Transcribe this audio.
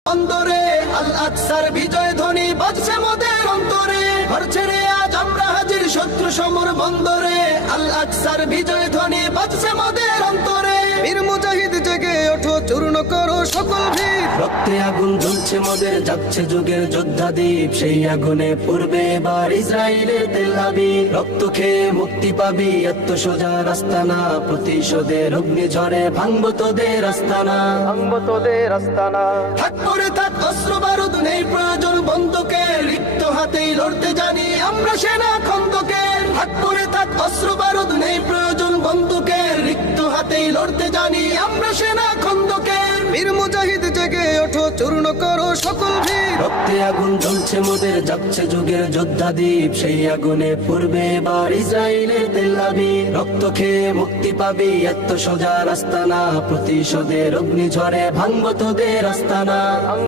অন্তরে আল আকসার বিজয় ধ্বনি বাজছে মোদের অন্তরে, ঘর ছেড়ে আজ আমরা হাজির শত্রু সমর বন্দরে। আল আকসার বিজয় ধ্বনি বাজছে মোদের অন্তরে। বীর মুজাহিদ জেগে ওঠো, চূর্ণ করো সকল ভিড়। রক্তে আগুন জ্বলছে মোদের, যাচ্ছে যুগের যোদ্ধা দ্বীপ। সেই আগুনে পূর্বে এবার ইসরায়েলের তেল আবিব। রক্ত খেয়ে মুক্তি পাবি, এত সোজা রাস্তা না। প্রতিশোধের অগ্নি ঝরে ভাঙবো তোদের আস্তানা, ভাঙবো তোদের আস্তানা। থাক করে থাক অস্ত্র বারুদ, নেই প্রয়োজন বন্দুকের। রিক্ত হাতেই লড়তে জানি আমরা সেনা খন্দকের। থাক করে থাক অস্ত্র বারুদ, নেই প্রয়োজন বন্দুকের। রিক্ত হাতেই লড়তে জানি আমরা সেনা খন্দকের। বীর মুজাহিদ জেগে ওঠো, চূর্ণ করো সকল ভিড়। রক্তে আগুন জ্বলছে মোদের, যাচ্ছে যুগের যোদ্ধা দ্বীপ। সেই আগুনে পূর্বে এবার ইসরায়েলের তেল আবিব। রক্ত খেয়ে মুক্তি পাবি, এত সোজা রাস্তা না। প্রতিশোধের অগ্নি ঝরে ভাঙবো তোদের আস্তানা।